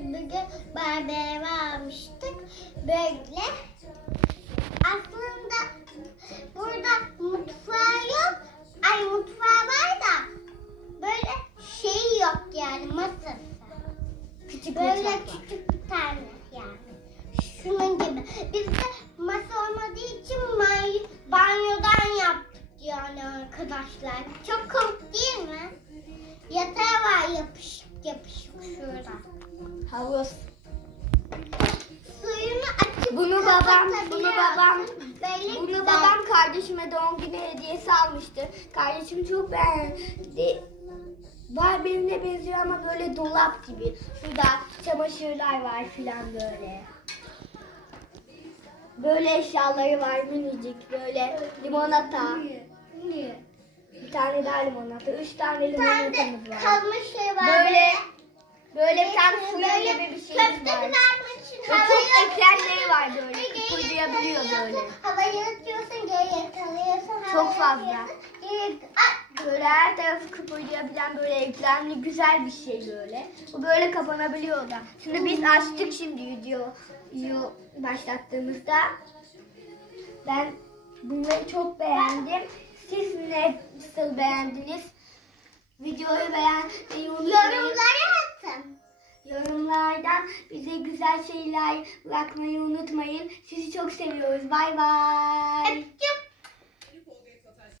biz bugün Barbie eve almıştık. Böyle. Aslında burada mutfağı yok. Ay mutfağı var da böyle şey yok yani masası. Küçük Böyle mutfak küçük bir tane yani. Şunun gibi. Biz de masa olmadığı için banyo, banyodan yaptık yani arkadaşlar. Çok komik değil mi? Yatağı var yapışık yapışık şurada. Havuz. Suyunu açıp Bunu babam, bunu babam, Böyle bunu güzel. babam kardeşime doğum günü hediyesi almıştı. Kardeşim çok beğendi. Var birine benziyor ama böyle dolap gibi. Şurada çamaşırlar var filan böyle. Böyle eşyaları var minicik böyle limonata. Niye? Bir tane daha limonata. Üç tane limonatamız var. kalmış şey var. Böyle böyle bir tane Böyle bir Köfte var. kızartmak için havayı ekranları var böyle. Kıpırdayabiliyor böyle. Havayı atıyorsun, geri yakalıyorsun. Çok fazla. Böyle her tarafı kıpırdayabilen böyle ekranlı güzel bir şey böyle. Bu böyle kapanabiliyor da. Şimdi biz açtık şimdi videoyu başlattığımızda. Ben bunları çok beğendim. Siz ne nasıl beğendiniz? Videoyu beğenmeyi unutmayın. Yorumlardan bize güzel şeyler bırakmayı unutmayın. Sizi çok seviyoruz. Bay bay.